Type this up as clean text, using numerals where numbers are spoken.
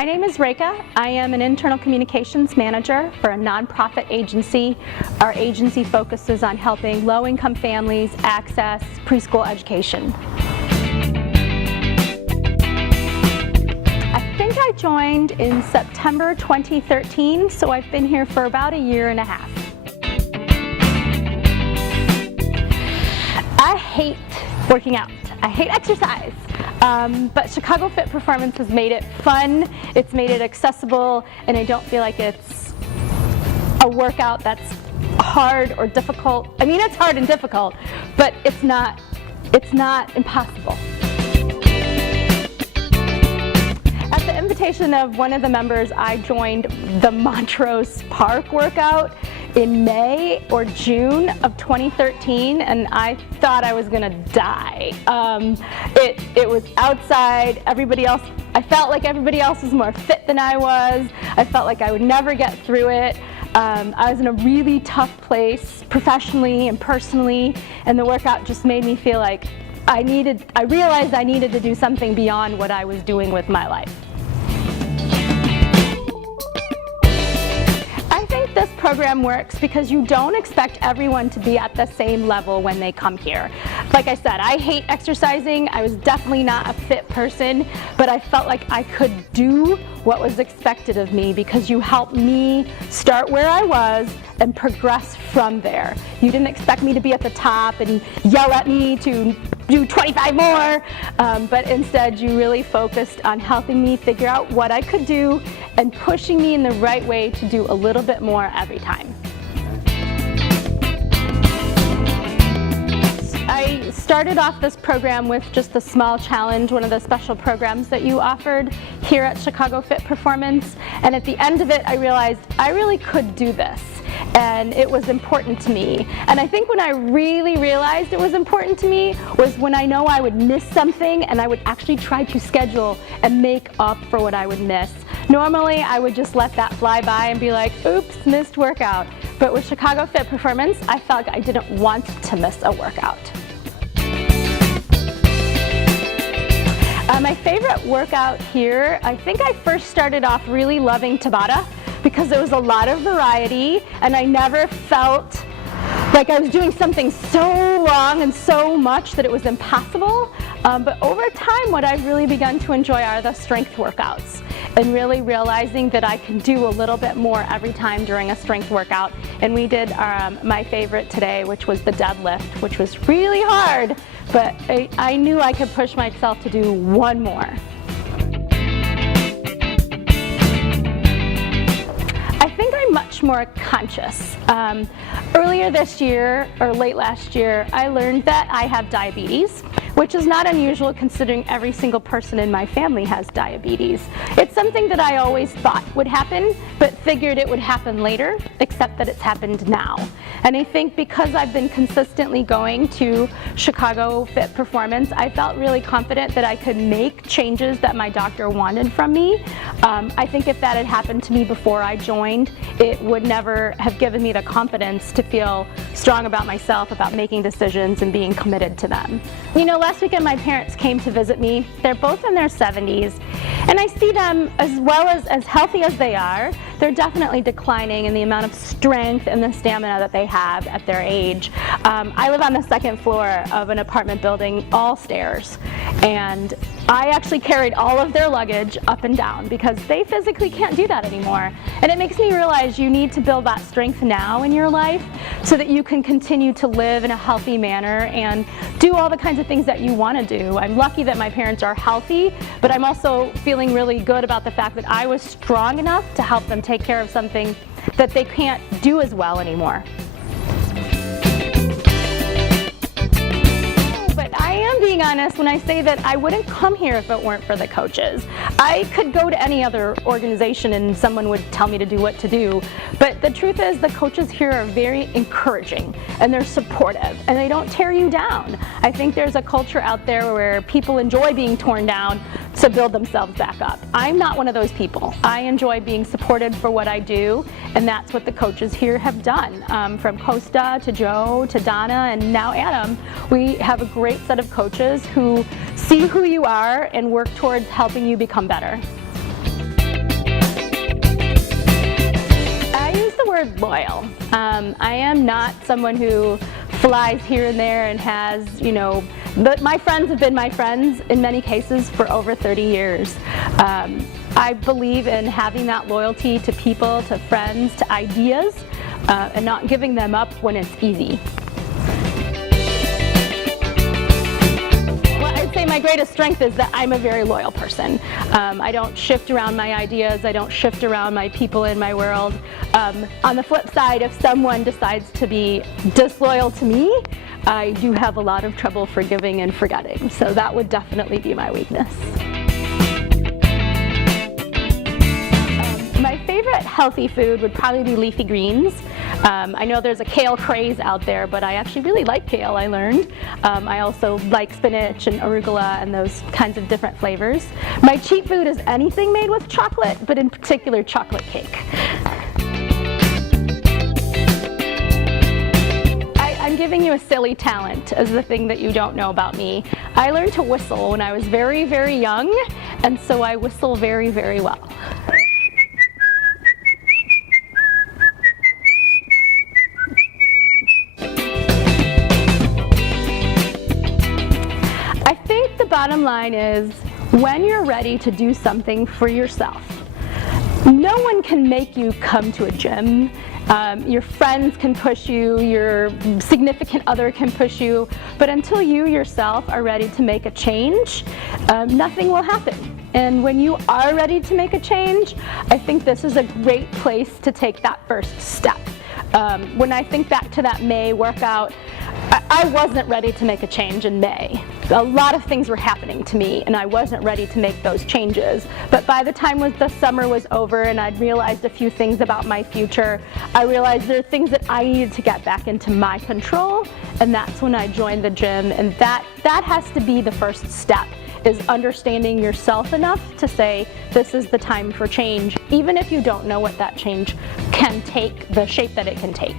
My name is Rekha. I am an internal communications manager for a nonprofit agency. Our agency focuses on helping low-income families access preschool education. I think I joined in September 2013, so I've been here for about a year and a half. I hate working out. I hate exercise. But Chicago Fit Performance has made it fun, it's made it accessible, and I don't feel like it's a workout that's hard or difficult. I mean, it's hard and difficult, but it's not impossible. At the invitation of one of the members, I joined the Montrose Park workout in May or June of 2013, and I thought I was gonna die. It was outside, I felt like everybody else was more fit than I was. I felt like I would never get through it. I was in a really tough place professionally and personally, and the workout just made me feel like I realized I needed to do something beyond what I was doing with my life. This program works because you don't expect everyone to be at the same level when they come here. Like I said, I hate exercising. I was definitely not a fit person, but I felt like I could do what was expected of me because you helped me start where I was and progress from there. You didn't expect me to be at the top and yell at me to do 25 more, but instead you really focused on helping me figure out what I could do and pushing me in the right way to do a little bit more every time. I started off this program with just a small challenge, one of the special programs that you offered here at Chicago Fit Performance, and at the end of it I realized I really could do this. And it was important to me. And I think when I really realized it was important to me was when I know I would miss something and I would actually try to schedule and make up for what I would miss. Normally I would just let that fly by and be like, oops, missed workout. But with Chicago Fit Performance, I felt like I didn't want to miss a workout. My favorite workout here, I think I first started off really loving Tabata, because there was a lot of variety and I never felt like I was doing something so long and so much that it was impossible. But over time, what I've really begun to enjoy are the strength workouts and really realizing that I can do a little bit more every time during a strength workout. And we did my favorite today, which was the deadlift, which was really hard, but I knew I could push myself to do one more. Much more conscious. Earlier this year, or late last year, I learned that I have diabetes, which is not unusual considering every single person in my family has diabetes. It's something that I always thought would happen, but figured it would happen later, except that it's happened now. And I think because I've been consistently going to Chicago Fit Performance, I felt really confident that I could make changes that my doctor wanted from me. I think if that had happened to me before I joined, it would never have given me the confidence to feel strong about myself, about making decisions and being committed to them. You know, last weekend my parents came to visit me. They're both in their 70s, and I see them as healthy as they are. They're definitely declining in the amount of strength and the stamina that they have at their age. I live on the second floor of an apartment building, all stairs, and I actually carried all of their luggage up and down because they physically can't do that anymore. And it makes me realize you need to build that strength now in your life so that you can continue to live in a healthy manner and do all the kinds of things that you want to do. I'm lucky that my parents are healthy, but I'm also feeling really good about the fact that I was strong enough to help them take care of something that they can't do as well anymore. I am being honest when I say that I wouldn't come here if it weren't for the coaches. I could go to any other organization and someone would tell me to do what to do, but the truth is the coaches here are very encouraging and they're supportive and they don't tear you down. I think there's a culture out there where people enjoy being torn down to build themselves back up. I'm not one of those people. I enjoy being supported for what I do, and that's what the coaches here have done. From Costa to Joe to Donna and now Adam, we have a great set of coaches who see who you are and work towards helping you become better. word loyal. I am not someone who flies here and there and has, but my friends have been my friends in many cases for over 30 years. I believe in having that loyalty to people, to friends, to ideas, and not giving them up when it's easy. I'd say my greatest strength is that I'm a very loyal person. I don't shift around my ideas, I don't shift around my people in my world. On the flip side, if someone decides to be disloyal to me, I do have a lot of trouble forgiving and forgetting, so that would definitely be my weakness. My favorite healthy food would probably be leafy greens. I know there's a kale craze out there, but I actually really like kale, I learned. I also like spinach and arugula and those kinds of different flavors. My cheat food is anything made with chocolate, but in particular chocolate cake. I'm giving you a silly talent as the thing that you don't know about me. I learned to whistle when I was very, very young, and so I whistle very, very well. Bottom line is, when you're ready to do something for yourself, no one can make you come to a gym. Your friends can push you, your significant other can push you, but until you yourself are ready to make a change, nothing will happen. And when you are ready to make a change, I think this is a great place to take that first step. When I think back to that May workout, I wasn't ready to make a change in May. A lot of things were happening to me and I wasn't ready to make those changes. But by the time the summer was over and I'd realized a few things about my future, I realized there are things that I needed to get back into my control, and that's when I joined the gym. And that has to be the first step, is understanding yourself enough to say, this is the time for change, even if you don't know what that change can take, the shape that it can take.